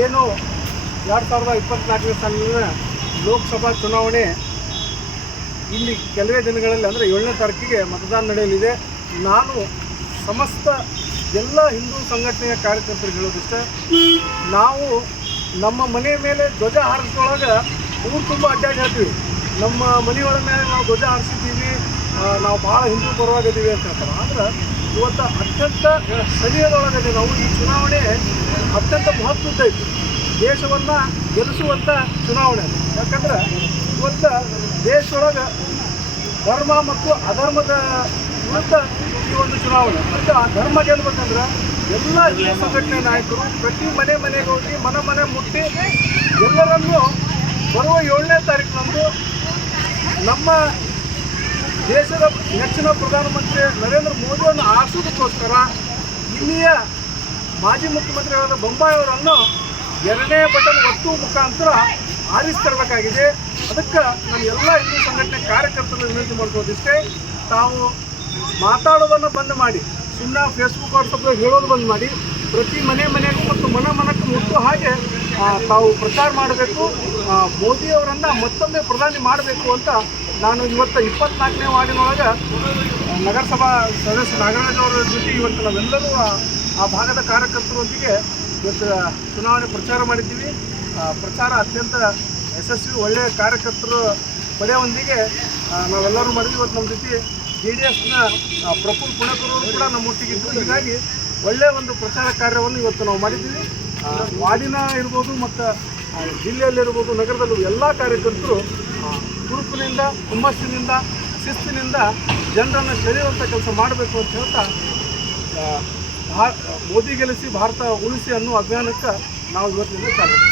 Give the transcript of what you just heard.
ಏನು 2024ನೇ ಸಾಲಿನ ಲೋಕಸಭಾ ಚುನಾವಣೆ ಇಲ್ಲಿ ಕೆಲವೇ ದಿನಗಳಲ್ಲಿ ಅಂದರೆ 7ನೇ ತಾರೀಕಿಗೆ ಮತದಾನ ನಡೆಯಲಿದೆ. ನಾನು ಸಮಸ್ತ ಎಲ್ಲ ಹಿಂದೂ ಸಂಘಟನೆಯ ಕಾರ್ಯಕರ್ತರಿಗೆ ಹೇಳೋದಿಷ್ಟೇ, ನಾವು ನಮ್ಮ ಮನೆ ಮೇಲೆ ಧ್ವಜ ಹಾರಿಸೋಳಗೆ ಊರು ತುಂಬ ಅಡ್ಡಾಡಿ ಹೇಳ್ತೀವಿ. ನಮ್ಮ ಮನೆಯೊಳ ಮೇಲೆ ನಾವು ಧ್ವಜ ಹಾರಿಸಿದ್ದೀವಿ, ನಾವು ಭಾಳ ಹಿಂದೂ ಪರವಾಗಿದ್ದೀವಿ ಅಂತ ಹೇಳ್ತಾರೆ. ಆದ್ರೆ ಇವತ್ತು ಅತ್ಯಂತ ಸಮಯದೊಳಗಡೆ ನಾವು ಈ ಚುನಾವಣೆ ಅತ್ಯಂತ ಮಹತ್ವದ್ದೈತಿ. ದೇಶವನ್ನು ಗೆಲ್ಲಿಸುವಂಥ ಚುನಾವಣೆ. ಯಾಕಂದ್ರೆ ಇವತ್ತು ದೇಶದೊಳಗೆ ಧರ್ಮ ಮತ್ತು ಅಧರ್ಮದ ವಿರುದ್ಧ ಈ ಒಂದು ಚುನಾವಣೆ. ಮತ್ತು ಆ ಧರ್ಮ ಗೆಲ್ಲಬೇಕಂದ್ರೆ ಎಲ್ಲ ಹಿಂದೂ ಸಂಘಟನೆ ನಾಯಕರು ಪ್ರತಿ ಮನೆಗೆ ಹೋಗಿ ಮನೆ ಮುಟ್ಟಿ ಎಲ್ಲರನ್ನೂ ಬರುವ 7ನೇ ತಾರೀಕಿನಂದು ನಮ್ಮ ದೇಶದ ನೆಚ್ಚಿನ ಪ್ರಧಾನಮಂತ್ರಿ ನರೇಂದ್ರ ಮೋದಿಯನ್ನು ಆರಿಸೋದಕ್ಕೋಸ್ಕರ ಇಲ್ಲಿಯ ಮಾಜಿ ಮುಖ್ಯಮಂತ್ರಿಗಳಾದ ಬೊಮ್ಮಾಯಿಯವರನ್ನು 2ನೇ ಬಟನ್ ಒತ್ತುವ ಮುಖಾಂತರ ಆರಿಸ್ತರಬೇಕಾಗಿದೆ. ಅದಕ್ಕೆ ನಮ್ಮ ಎಲ್ಲ ಹಿಂದೂ ಸಂಘಟನೆ ಕಾರ್ಯಕರ್ತರು ವಿನಂತಿ ಮಾಡ್ಕೋದಿಷ್ಟೇ, ತಾವು ಮಾತಾಡೋದನ್ನು ಬಂದ್ ಮಾಡಿ, ಸುಮ್ಮನೆ ಫೇಸ್ಬುಕ್ ವಾಟ್ಸಪ್ದಾಗ ಹೇಳೋದು ಬಂದ್ ಮಾಡಿ, ಪ್ರತಿ ಮನೆಗೂ ಮತ್ತು ಮನಕ್ಕೆ ಮುಟ್ಟುವ ಹಾಗೆ ತಾವು ಪ್ರಚಾರ ಮಾಡಬೇಕು. ಮೋದಿಯವರನ್ನು ಮತ್ತೊಮ್ಮೆ ಪ್ರಧಾನಿ ಮಾಡಬೇಕು ಅಂತ ನಾನು ಇವತ್ತು 24ನೇ ವಾರ್ಡಿನೊಳಗೆ ನಗರಸಭಾ ಸದಸ್ಯ ನಾಗರಾಜ್ ಅವರ ಜೊತೆ ಇವತ್ತು ನಾವೆಲ್ಲರೂ ಆ ಭಾಗದ ಕಾರ್ಯಕರ್ತರೊಂದಿಗೆ ಇವತ್ತು ಚುನಾವಣೆ ಪ್ರಚಾರ ಮಾಡಿದ್ದೀವಿ. ಪ್ರಚಾರ ಅತ್ಯಂತ ಯಶಸ್ವಿ, ಒಳ್ಳೆಯ ಕಾರ್ಯಕರ್ತರು ಪಡೆಯೊಂದಿಗೆ ನಾವೆಲ್ಲರೂ ಮಾಡಿದ್ವಿ. ಇವತ್ತು ನಮ್ಮ ಜೊತೆ JDSನ ಪ್ರಫುಲ್ ಪುಣಕರವರು ಕೂಡ ನಮ್ಮೊಟ್ಟಿಗಿದ್ದು, ಹೀಗಾಗಿ ಒಳ್ಳೆಯ ಒಂದು ಪ್ರಚಾರ ಕಾರ್ಯವನ್ನು ಇವತ್ತು ನಾವು ಮಾಡಿದ್ದೀವಿ. ವಾರ್ಡಿನ ಇರ್ಬೋದು ಮತ್ತು ಜಿಲ್ಲೆಯಲ್ಲಿರ್ಬೋದು, ನಗರದಲ್ಲೂ ಎಲ್ಲ ಕಾರ್ಯಕರ್ತರು ಹುರುಪಿನಿಂದ, ಹುಮ್ಮಸ್ಸಿನಿಂದ, ಶಿಸ್ತಿನಿಂದ ಜನರನ್ನು ಸೆಳೆಯುವಂಥ ಕೆಲಸ ಮಾಡಬೇಕು ಅಂತ ಹೇಳ್ತಾ, ಮೋದಿ ಗೆಲ್ಲಿಸಿ ಭಾರತ ಉಳಿಸಿ ಅನ್ನೋ ಅಭಿಯಾನಕ್ಕೆ ನಾವು ಇವತ್ತಿನಿಂದ ಚಾಲನೆ